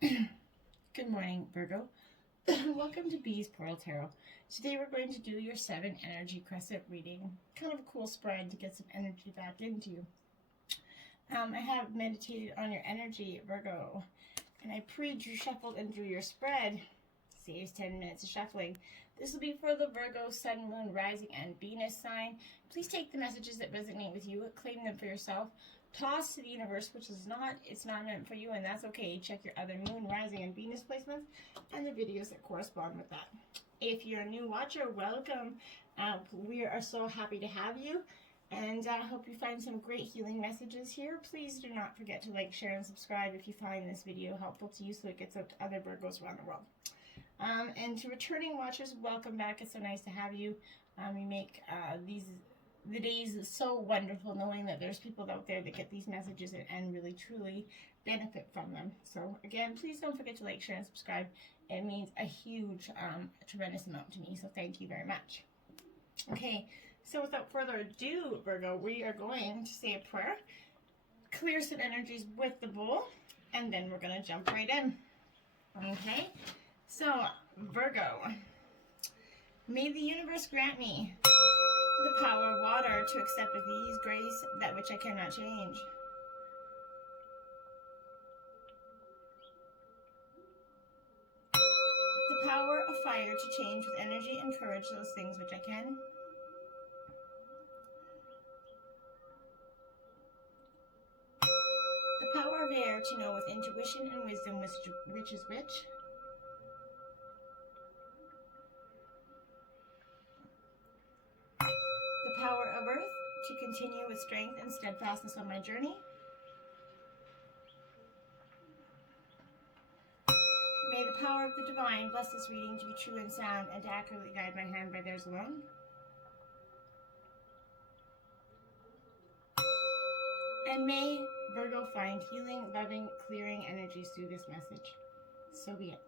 Good morning, Virgo. Welcome to Bee's Portal Tarot. Today we're going to do your 7 energy crescent reading. Kind of a cool spread to get some energy back into you. I have meditated on your energy, Virgo, and I pre-drew, shuffled, and drew your spread. Saves 10 minutes of shuffling. This will be for the Virgo, Sun, Moon, Rising, and Venus sign. Please take the messages that resonate with you, claim them for yourself. Toss to the universe, which is not, it's not meant for you, and that's okay. Check your other Moon, Rising, and Venus placements and the videos that correspond with that. If you're a new watcher, welcome. We are so happy to have you, and I hope you find some great healing messages here. Please do not forget to like, share, and subscribe if you find this video helpful to you so it gets out to other Virgos around the world. And to returning watchers, welcome back. It's so nice to have you. We make the days so wonderful knowing that there's people out there that get these messages and really truly benefit from them. So again, please don't forget to like, share, and subscribe. It means a huge, tremendous amount to me. So thank you very much. Okay, so without further ado, Virgo, we are going to say a prayer, clear some energies with the bull, and then we're going to jump right in. Okay, so Virgo, may the universe grant me the power of water to accept with ease, grace, that which I cannot change. The power of fire to change with energy and courage those things which I can. The power of air to know with intuition and wisdom which is which. The power of earth to continue with strength and steadfastness on my journey. May the power of the divine bless this reading to be true and sound and to accurately guide my hand by theirs alone. And may Virgo find healing, loving, clearing energies through this message. So be it.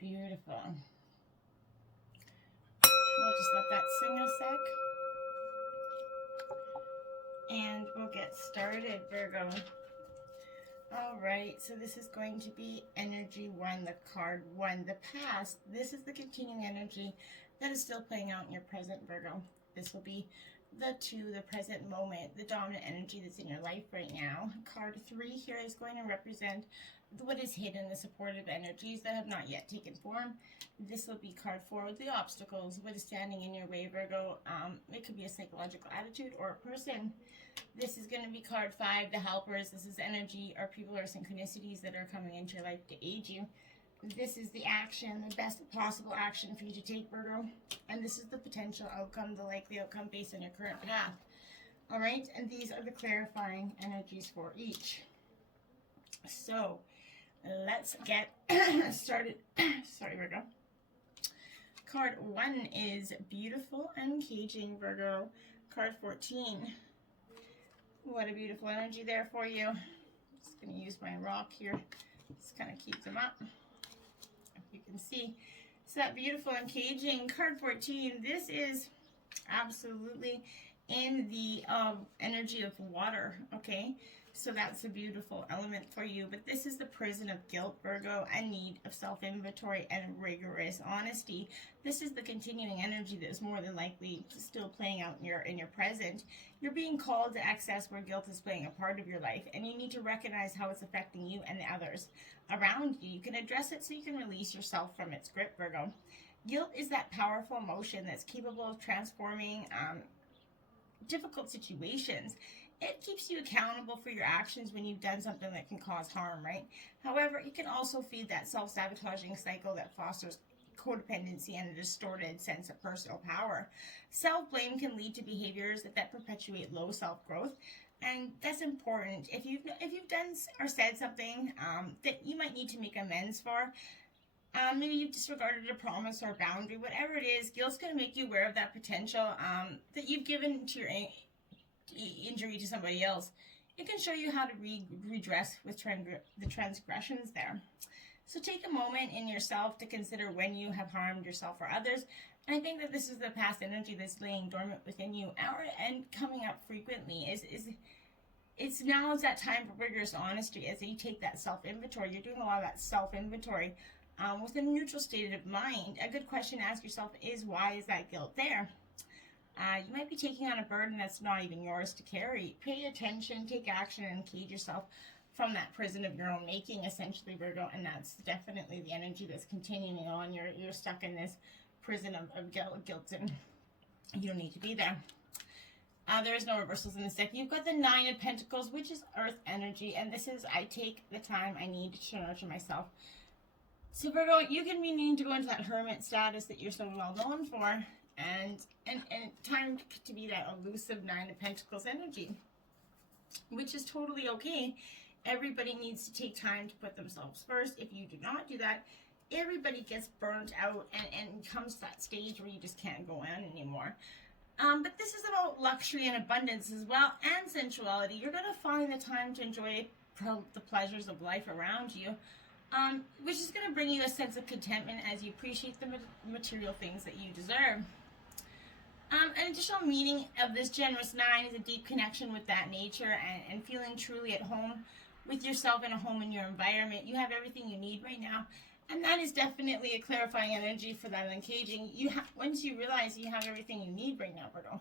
Beautiful. We'll just let that sing a sec. And we'll get started, Virgo. All right, so this is going to be energy 1, the card 1, the past. This is the continuing energy that is still playing out in your present, Virgo. This will be the 2, the present moment, the dominant energy that's in your life right now. Card 3 here is going to represent what is hidden, the supportive energies that have not yet taken form. This will be card 4 with the obstacles, what is standing in your way, Virgo. It could be a psychological attitude or a person. This is going to be card 5, the helpers. This is energy or people or synchronicities that are coming into your life to aid you. This is the action, the best possible action for you to take, Virgo. And this is the potential outcome, the likely outcome based on your current path. All right, and these are the clarifying energies for each. So let's get started. Sorry, Virgo. Card 1 is beautiful and engaging, Virgo. Card 14. What a beautiful energy there for you. Just going to use my rock here. Just kind of keep them up. If you can see. So that beautiful and engaging card 14. This is absolutely in the energy of water, okay? So that's a beautiful element for you. But this is the prison of guilt, Virgo, and need of self-inventory and rigorous honesty. This is the continuing energy that is more than likely still playing out in your present. You're being called to access where guilt is playing a part of your life, and you need to recognize how it's affecting you and the others around you. You can address it so you can release yourself from its grip, Virgo. Guilt is that powerful emotion that's capable of transforming difficult situations. It keeps you accountable for your actions when you've done something that can cause harm, right? However, it can also feed that self-sabotaging cycle that fosters codependency and a distorted sense of personal power. Self-blame can lead to behaviors that perpetuate low self-growth, and that's important. If you've done or said something that you might need to make amends for, maybe you've disregarded a promise or a boundary, whatever it is, guilt's going to make you aware of that potential that you've given into injury to somebody else, it can show you how to redress with the transgressions there. So take a moment in yourself to consider when you have harmed yourself or others. And I think that this is the past energy that's laying dormant within you and coming up frequently. It's now is that time for rigorous honesty as you take that self-inventory. You're doing a lot of that self-inventory with a neutral state of mind. A good question to ask yourself is, why is that guilt there? You might be taking on a burden that's not even yours to carry. Pay attention, take action, and cage yourself from that prison of your own making, essentially, Virgo. And that's definitely the energy that's continuing on. You're stuck in this prison of guilt, and you don't need to be there. There is no reversals in this deck. You've got the Nine of Pentacles, which is Earth energy, and this is, I take the time I need to nurture myself. So Virgo, you can be needing to go into that hermit status that you're so well known for, and time to be that elusive Nine of Pentacles energy, which is totally okay. Everybody needs to take time to put themselves first. If you do not do that, everybody gets burnt out and comes to that stage where you just can't go on anymore. But this is about luxury and abundance as well, and sensuality. You're going to find the time to enjoy the pleasures of life around you, which is going to bring you a sense of contentment as you appreciate the material things that you deserve. An additional meaning of this generous nine is a deep connection with that nature and feeling truly at home with yourself and a home in your environment. You have everything you need right now. And that is definitely a clarifying energy for that uncaging. Once you realize you have everything you need right now, Virgo,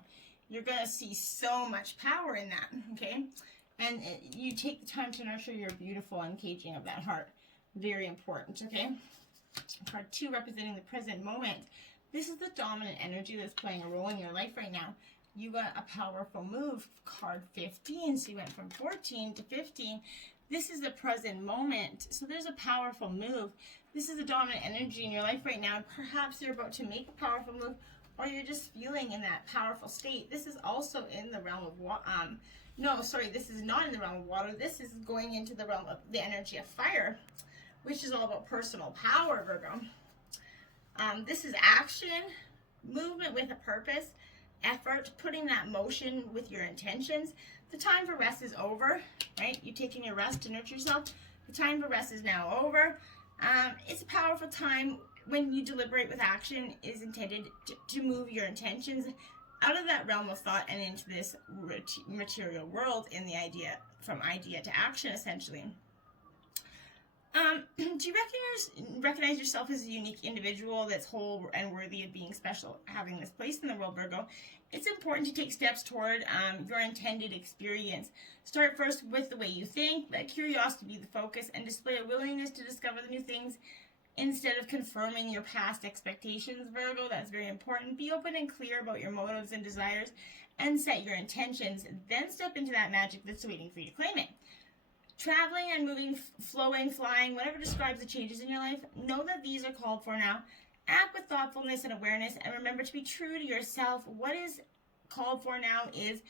you're going to see so much power in that, okay? And you take the time to nurture your beautiful uncaging of that heart. Very important, okay? Card 2 representing the present moment. This is the dominant energy that's playing a role in your life right now. You got a powerful move, card 15. So you went from 14 to 15. This is the present moment. So there's a powerful move. This is the dominant energy in your life right now. Perhaps you're about to make a powerful move, or you're just feeling in that powerful state. This is also in the realm of water. No, sorry, this is not in the realm of water. This is going into the realm of the energy of fire, which is all about personal power, Virgo. This is action, movement with a purpose, effort, putting that motion with your intentions. The time for rest is over, right? You're taking your rest to nurture yourself. The time for rest is now over. It's a powerful time when you deliberate with action is intended to move your intentions out of that realm of thought and into this material world in the idea, from idea to action, essentially. Do you recognize yourself as a unique individual that's whole and worthy of being special, having this place in the world, Virgo? It's important to take steps toward your intended experience. Start first with the way you think, let curiosity be the focus, and display a willingness to discover the new things instead of confirming your past expectations, Virgo. That's very important. Be open and clear about your motives and desires and set your intentions. Then step into that magic that's waiting for you to claim it. Traveling and moving, flowing, flying, whatever describes the changes in your life, know that these are called for now. Act with thoughtfulness and awareness, and remember to be true to yourself. What is called for now is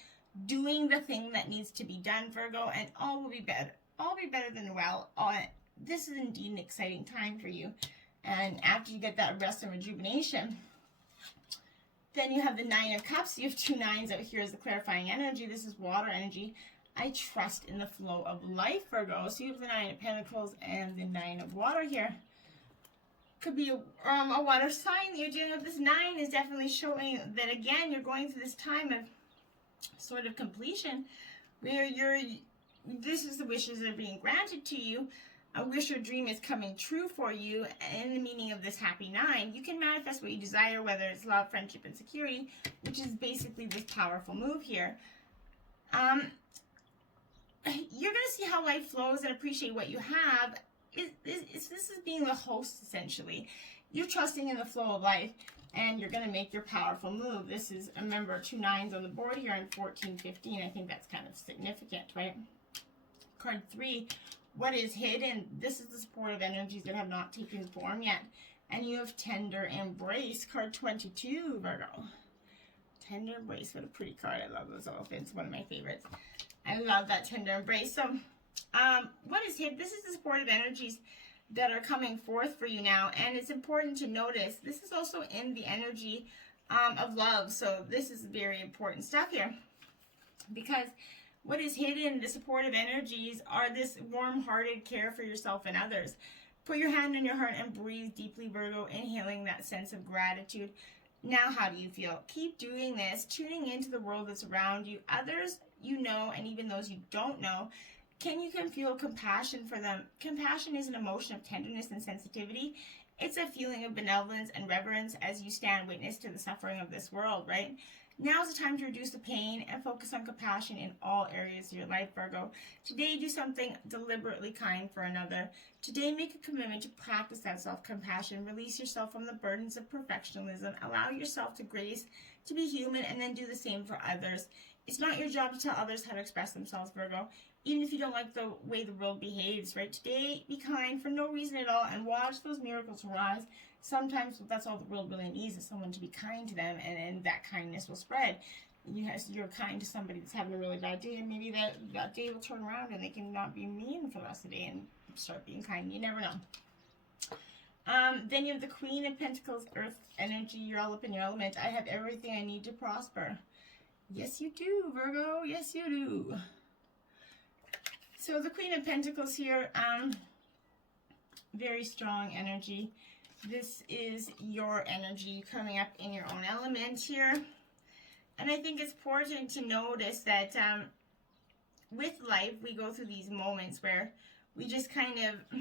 doing the thing that needs to be done, Virgo, and all will be better. All will be better than well. This is indeed an exciting time for you. And after you get that rest and rejuvenation, then you have the Nine of Cups. You have two nines out here as the clarifying energy. This is water energy. I trust in the flow of life, Virgo. So you have the Nine of Pentacles and the Nine of Water here. Could be a water sign that you're dealing with. This nine is definitely showing that, again, you're going through this time of sort of completion where this is the wishes that are being granted to you. A wish or dream is coming true for you, and the meaning of this happy nine. You can manifest what you desire, whether it's love, friendship, and security, which is basically this powerful move here. You're going to see how life flows and appreciate what you have. This is being the host, essentially. You're trusting in the flow of life, and you're going to make your powerful move. This is, remember, two nines on the board here in 14, 15. I think that's kind of significant, right? Card 3, what is hidden? This is the supportive energies that have not taken form yet. And you have tender embrace, card 22, Virgo. Tender embrace, what a pretty card. I love those elephants, one of my favorites. I love that tender embrace. So, what is hidden? This is the supportive energies that are coming forth for you now. And it's important to notice, this is also in the energy of love. So this is very important stuff here. Because what is hidden, the supportive energies, are this warm-hearted care for yourself and others. Put your hand on your heart and breathe deeply, Virgo, inhaling that sense of gratitude. Now, how do you feel? Keep doing this, tuning into the world that's around you, others you know, and even those you don't know. You can feel compassion for them. Compassion is an emotion of tenderness and sensitivity. It's a feeling of benevolence and reverence as you stand witness to the suffering of this world, right? Now's the time to reduce the pain and focus on compassion in all areas of your life, Virgo. Today, do something deliberately kind for another. Today, make a commitment to practice that self-compassion. Release yourself from the burdens of perfectionism. Allow yourself to grace, to be human, and then do the same for others. It's not your job to tell others how to express themselves, Virgo, even if you don't like the way the world behaves, right? Today, be kind for no reason at all and watch those miracles arise. Sometimes that's all the world really needs, is someone to be kind to them, and then that kindness will spread. You're kind to somebody that's having a really bad day, and maybe that day will turn around and they can not be mean for the rest of the day and start being kind. You never know. Then you have the Queen of Pentacles, Earth energy. You're all up in your element. I have everything I need to prosper. Yes, you do, Virgo. Yes, you do. So the Queen of Pentacles here, very strong energy. This is your energy coming up in your own element here. And I think it's important to notice that with life, we go through these moments where we just kind of,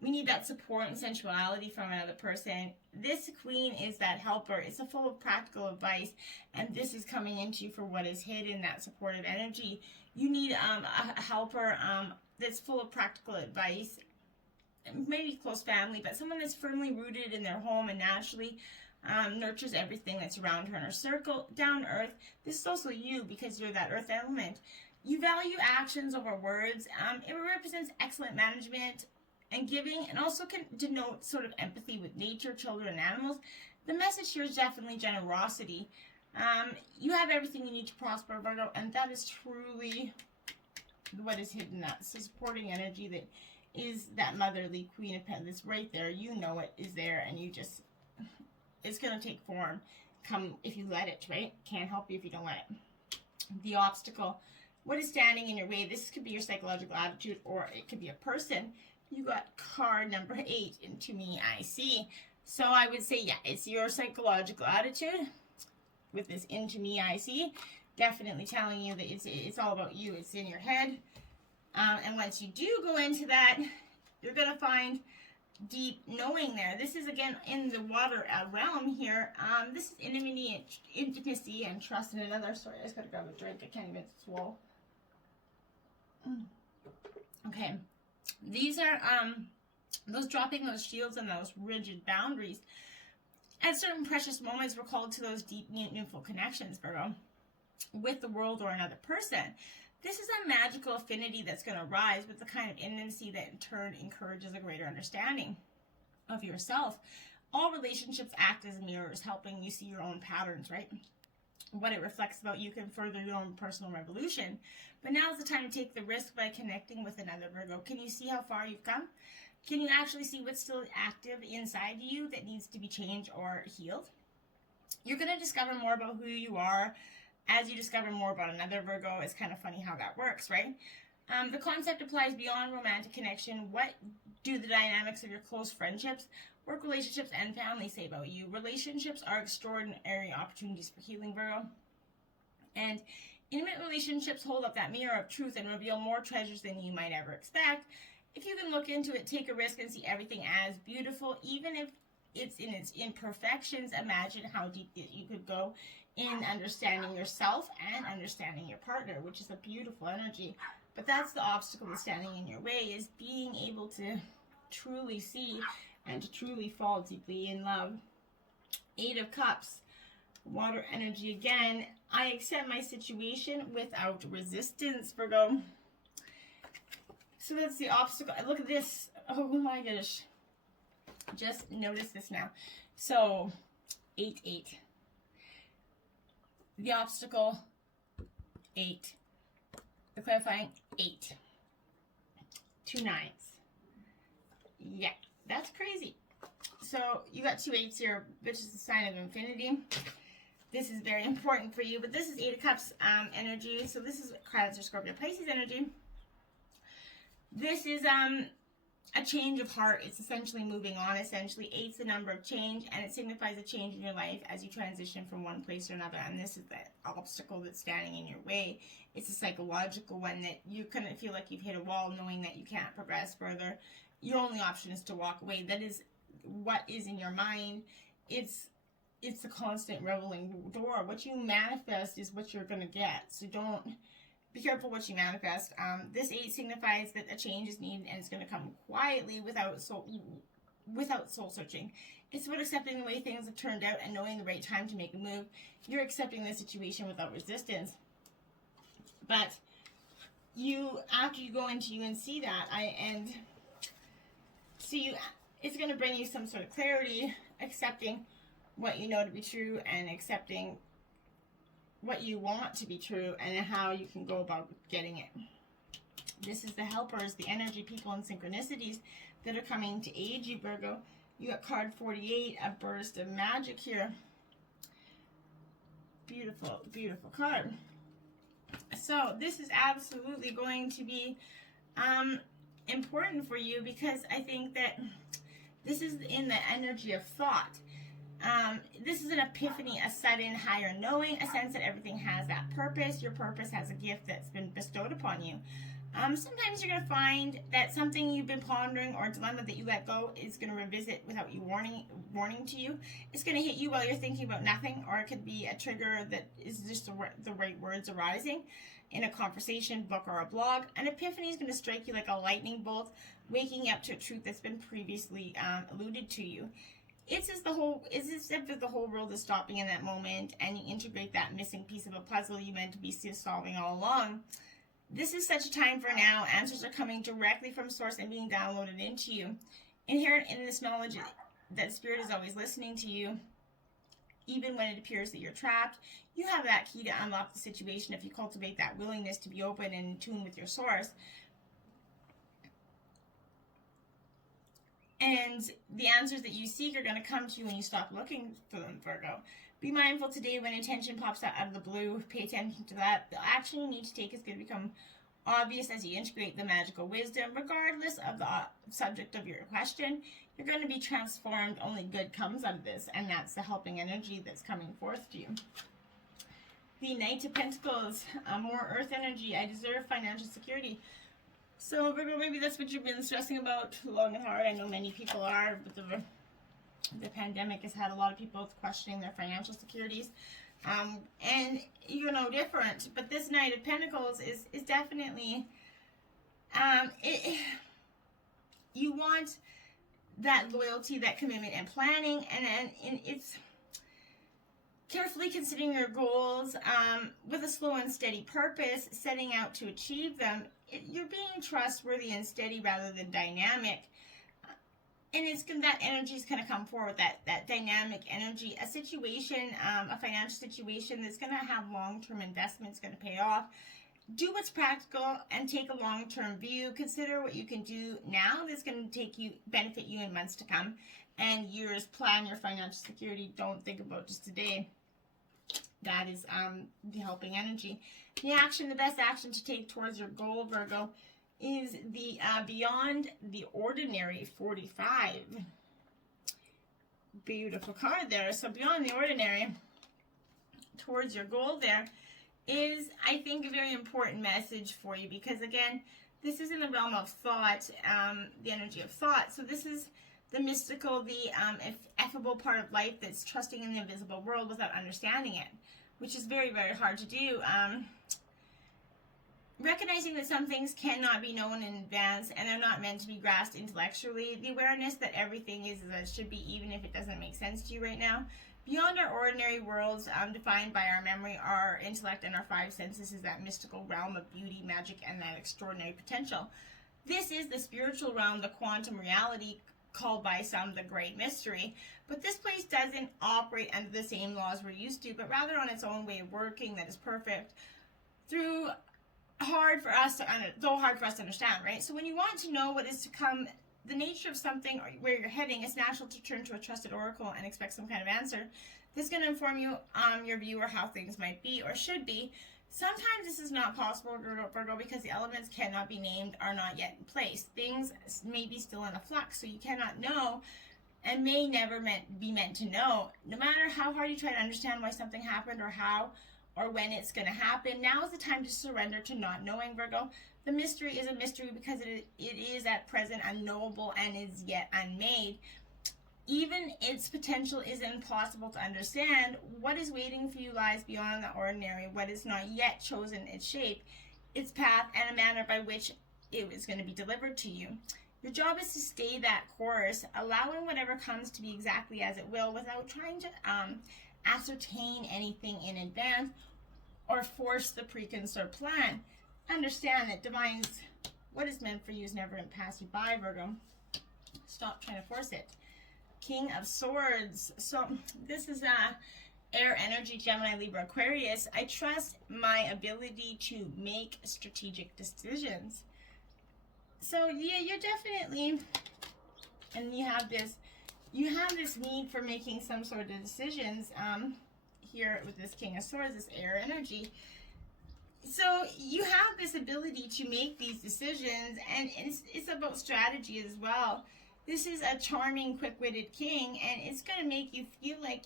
we need that support and sensuality from another person. This Queen is that helper. It's a full of practical advice, and this is coming into you for what is hidden, that supportive energy. You need a helper that's full of practical advice, maybe close family, but someone that's firmly rooted in their home and naturally nurtures everything that's around her in her circle. Down earth, this is also you because you're that earth element. You value actions over words. It represents excellent management and giving, and also can denote sort of empathy with nature, children, and animals. The message here is definitely generosity. You have everything you need to prosper, Virgo, and that is truly what is hidden. That's the supporting energy that is that motherly Queen of Pentacles right there. You know it is there, and you just, it's going to take form come if you let it, right? Can't help you if you don't let it. The obstacle. What is standing in your way? This could be your psychological attitude, or it could be a person. You got card number 8, into me I see. So I would say, yeah, it's your psychological attitude with this into me I see. Definitely telling you that it's all about you. It's in your head. And once you do go into that, you're going to find deep knowing there. This is, again, in the water realm here. This is intimacy and trust in another. Sorry, I just got to grab a drink. I can't even swallow. Okay. These are those dropping those shields and those rigid boundaries. At certain precious moments, we're called to those deep, meaningful connections, Virgo, with the world or another person. This is a magical affinity that's going to rise with the kind of intimacy that in turn encourages a greater understanding of yourself. All relationships act as mirrors, helping you see your own patterns, right? What it reflects about you can further your own personal revolution. But now is the time to take the risk by connecting with another, Virgo. Can you see how far you've come? Can you actually see what's still active inside you that needs to be changed or healed? You're going to discover more about who you are as you discover more about another, Virgo. It's kind of funny how that works, right? The concept applies beyond romantic connection. What do the dynamics of your close friendships, work relationships, and family say about you? Relationships are extraordinary opportunities for healing, Virgo. And intimate relationships hold up that mirror of truth and reveal more treasures than you might ever expect. If you can look into it, take a risk, and see everything as beautiful, even if it's in its imperfections. Imagine how deep you could go in understanding yourself and understanding your partner, which is a beautiful energy. But that's the obstacle that's standing in your way, is being able to truly see and to truly fall deeply in love. 8 of Cups, water energy again. I accept my situation without resistance, Virgo. So that's the obstacle. Look at this. Oh my gosh. Just notice this now. So, 8, 8. The obstacle, 8. The clarifying, 8. 2 9s. Yeah, that's crazy. So, you got 2 8s here, which is a sign of infinity. this is very important for you. But this is Eight of Cups energy. So this is Cancer, Scorpio, Pisces energy. This is a change of heart. It's essentially moving on. Essentially, 8's the number of change, and it signifies a change in your life as you transition from one place to another. And this is the obstacle that's standing in your way. It's a psychological one that you're going to feel like you've hit a wall, knowing that you can't progress further. Your only option is to walk away. That is what is in your mind. It's a constant reveling door. What you manifest is what you're going to get. So don't be careful what you manifest. This 8 signifies that a change is needed, and it's going to come quietly without soul searching. It's about accepting the way things have turned out and knowing the right time to make a move. You're accepting the situation without resistance. But after you go into you and see that, it's going to bring you some sort of clarity, accepting what you know to be true and accepting what you want to be true and how you can go about getting it. This is the helpers, the energy, people, and synchronicities that are coming to aid you, Virgo. You got card 48, a burst of magic here. Beautiful, beautiful card. So this is absolutely going to be important for you, because I think that this is in the energy of thought. This is an epiphany, a sudden higher knowing, a sense that everything has that purpose. Your purpose has a gift that's been bestowed upon you. Sometimes you're going to find that something you've been pondering or a dilemma that you let go is going to revisit without you warning to you. It's going to hit you while you're thinking about nothing, or it could be a trigger that is just the right words arising in a conversation, book, or a blog. An epiphany is going to strike you like a lightning bolt, waking up to a truth that's been previously alluded to you. It's as if the whole world is stopping in that moment, and you integrate that missing piece of a puzzle you meant to be solving all along. This is such a time for now. Answers are coming directly from source and being downloaded into you. Inherent in this knowledge that Spirit is always listening to you, even when it appears that you're trapped. You have that key to unlock the situation if you cultivate that willingness to be open and in tune with your source. And the answers that you seek are going to come to you when you stop looking for them, Virgo. Be mindful today when intention pops out of the blue. Pay attention to that. The action you need to take is going to become obvious as you integrate the magical wisdom. Regardless of the subject of your question, you're going to be transformed. Only good comes out of this, and that's the helping energy that's coming forth to you. The Knight of Pentacles, more earth energy. I deserve financial security. So, Virgo, maybe that's what you've been stressing about long and hard. I know many people are, but the pandemic has had a lot of people questioning their financial securities. And you're no different. But this Knight of Pentacles is definitely, you want that loyalty, that commitment, and planning, and it's carefully considering your goals with a slow and steady purpose, setting out to achieve them. You're being trustworthy and steady rather than dynamic. And that energy is going to come forward, that dynamic energy, a situation, a financial situation that's going to have long-term investments, going to pay off. Do what's practical and take a long-term view. Consider what you can do now that's going to benefit you in months to come and years. Plan your financial security. Don't think about just today. That is the helping energy. The best action to take towards your goal, Virgo, is the Beyond the Ordinary 45. Beautiful card there. So Beyond the Ordinary, towards your goal there, is, I think, a very important message for you, because, again, this is in the realm of thought, the energy of thought. So this is the mystical, the effable part of life that's trusting in the invisible world without understanding it, which is very, very hard to do. Recognizing that some things cannot be known in advance and they're not meant to be grasped intellectually. The awareness that everything is as it should be, even if it doesn't make sense to you right now. Beyond our ordinary worlds, defined by our memory, our intellect, and our five senses, is that mystical realm of beauty, magic, and that extraordinary potential. This is the spiritual realm, the quantum reality, called by some the great mystery. But this place doesn't operate under the same laws we're used to, but rather on its own way of working that is perfect, though hard for us to understand, right? So when you want to know what is to come, the nature of something, or where you're heading, it's natural to turn to a trusted oracle and expect some kind of answer. This is going to inform you your view or how things might be or should be. Sometimes this is not possible, Virgo, because the elements cannot be named, are not yet in place. Things may be still in a flux, so you cannot know and may never be meant to know. No matter how hard you try to understand why something happened or how or when it's going to happen, now is the time to surrender to not knowing, Virgo. The mystery is a mystery because it is at present unknowable and is yet unmade. Even its potential is impossible to understand. What is waiting for you lies beyond the ordinary. What is not yet chosen its shape, its path, and a manner by which it is going to be delivered to you. Your job is to stay that course, allowing whatever comes to be exactly as it will without trying to ascertain anything in advance or force the preconceived plan. Understand that divine's, what is meant for you is never going to pass you by, Virgo. Stop trying to force it. King of Swords. So this is air energy, Gemini, Libra, Aquarius. I trust my ability to make strategic decisions. So yeah, you're definitely, and you have this need for making some sort of decisions here with this King of Swords, this air energy. So you have this ability to make these decisions, and it's about strategy as well. This is a charming, quick-witted king, and it's going to make you feel like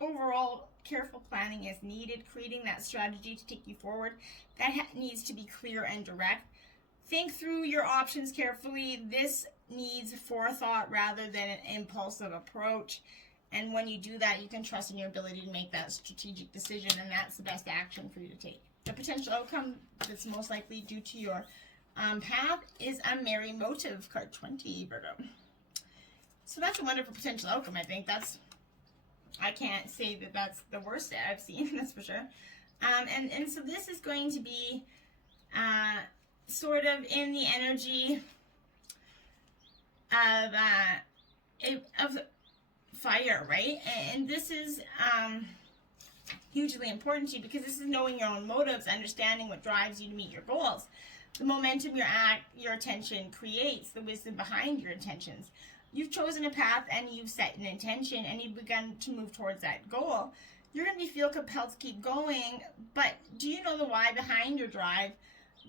overall careful planning is needed, creating that strategy to take you forward. That needs to be clear and direct. Think through your options carefully. This needs forethought rather than an impulsive approach. And when you do that, you can trust in your ability to make that strategic decision, and that's the best action for you to take. The potential outcome that's most likely due to your path is a merry motive, card 20, Virgo. So that's a wonderful potential outcome, I think. I can't say that that's the worst that I've seen, that's for sure. And so this is going to be sort of in the energy of fire, right? And this is hugely important to you because this is knowing your own motives, understanding what drives you to meet your goals. The momentum your attention creates, the wisdom behind your intentions. You've chosen a path and you've set an intention and you've begun to move towards that goal. You're going to feel compelled to keep going, but do you know the why behind your drive?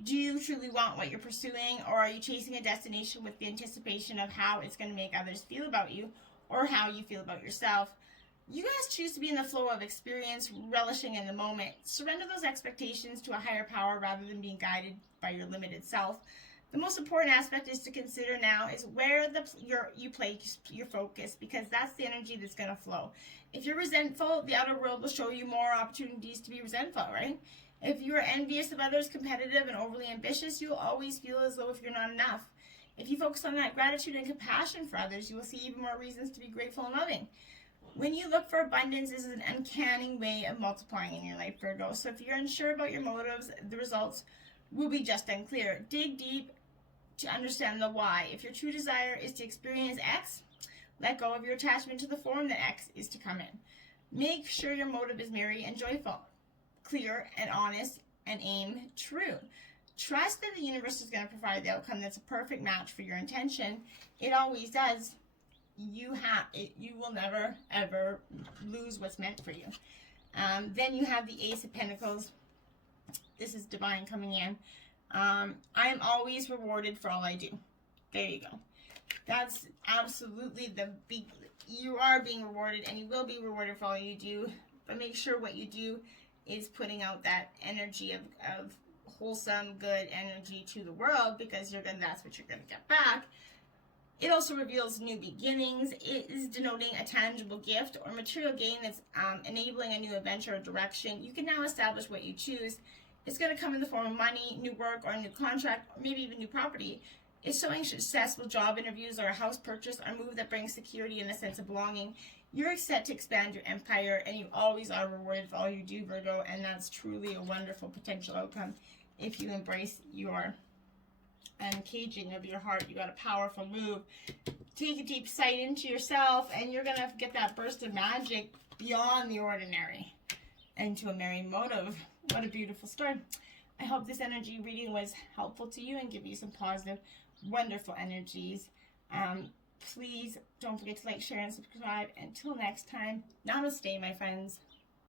Do you truly want what you're pursuing, or are you chasing a destination with the anticipation of how it's going to make others feel about you or how you feel about yourself? You guys choose to be in the flow of experience, relishing in the moment. Surrender those expectations to a higher power rather than being guided by your limited self. The most important aspect is to consider now is where you place your focus, because that's the energy that's going to flow. If you're resentful, the outer world will show you more opportunities to be resentful, right? If you are envious of others, competitive, and overly ambitious, you'll always feel as though if you're not enough. If you focus on that gratitude and compassion for others, you will see even more reasons to be grateful and loving. When you look for abundance, this is an uncanny way of multiplying in your life, Virgo. So if you're unsure about your motives, the results will be just unclear. Dig deep to understand the why. If your true desire is to experience X, let go of your attachment to the form that X is to come in. Make sure your motive is merry and joyful, clear and honest, and aim true. Trust that the universe is going to provide the outcome that's a perfect match for your intention. It always does. You will never ever lose what's meant for you. Then you have the Ace of Pentacles. This is divine coming in. I am always rewarded for all I do. There you go. That's absolutely you are being rewarded, and you will be rewarded for all you do. But make sure what you do is putting out that energy of wholesome, good energy to the world, because that's what you're gonna get back. It also reveals new beginnings. It is denoting a tangible gift or material gain that's enabling a new adventure or direction. You can now establish what you choose. It's going to come in the form of money, new work, or a new contract, or maybe even new property. It's showing successful job interviews or a house purchase or a move that brings security and a sense of belonging. You're set to expand your empire, and you always are rewarded for all you do, Virgo, and that's truly a wonderful potential outcome if you embrace your uncaging of your heart. You got a powerful move. Take a deep sight into yourself, and you're going to get that burst of magic beyond the ordinary into a merry motive. What a beautiful story. I hope this energy reading was helpful to you and give you some positive, wonderful energies. Please don't forget to like, share, and subscribe. Until next time, namaste, my friends.